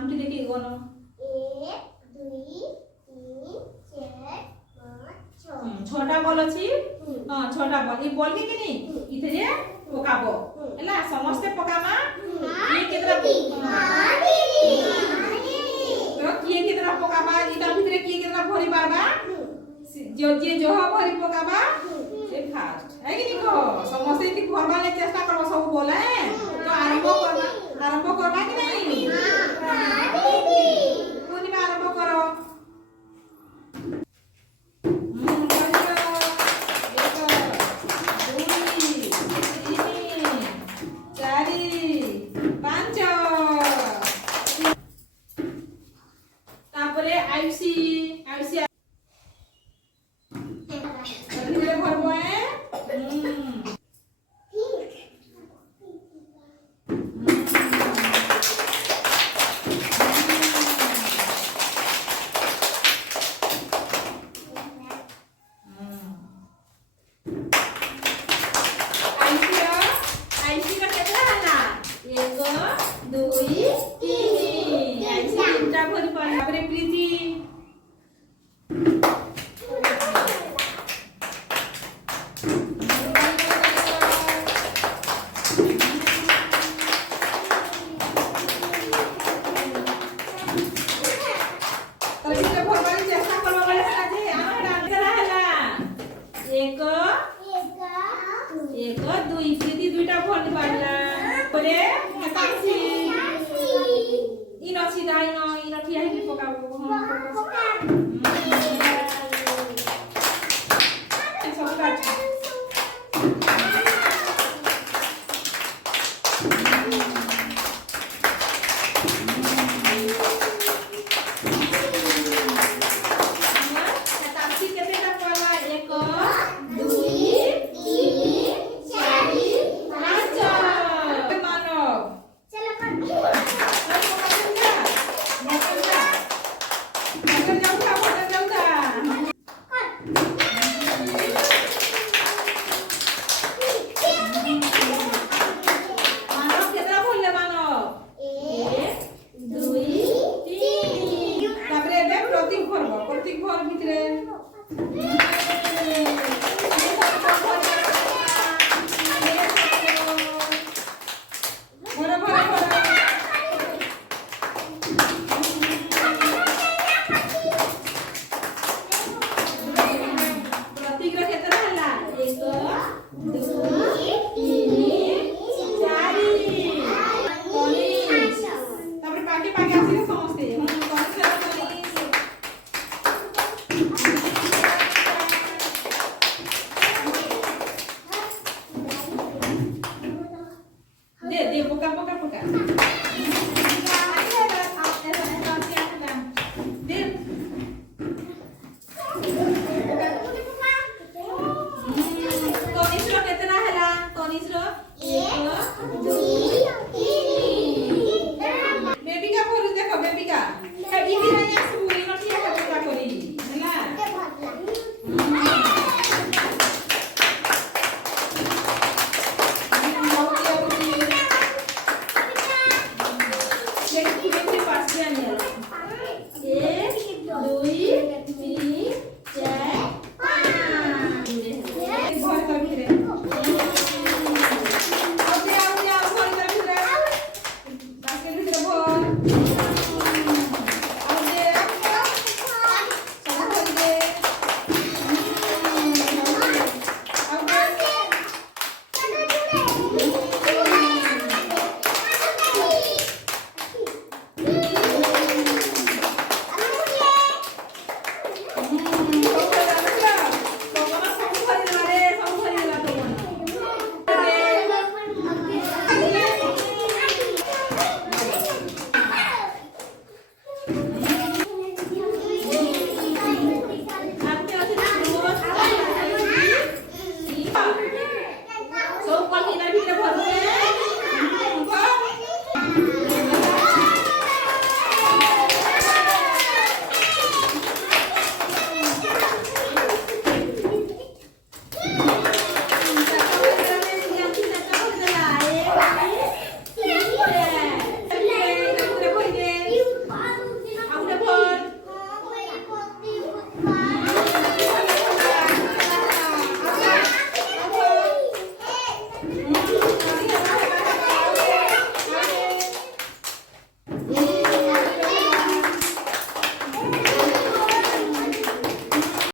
आंगठी लेके गण 1 2 3 4 5 6 छटा बॉल अछि हां छटा बॉल ई बॉल के किनी इथे जे पकाबो हला समस्त पकामा ये केतरा तो किए केतरा पकाबा इटा भितरे किए केतरा भरी बारबा जो जे जो भरी पकाबा से फास्ट है कि निको समस्त इति भरबा ले चेष्टा करबो सब बोले तो आरंभ करबा कि नहीं हां दीदी कोनी आरंभ करो एक दुई प्रीति दुईटा भर पारला बोले तासी इनो सीधा इनो ठिया ही पकाबो ହୁଁ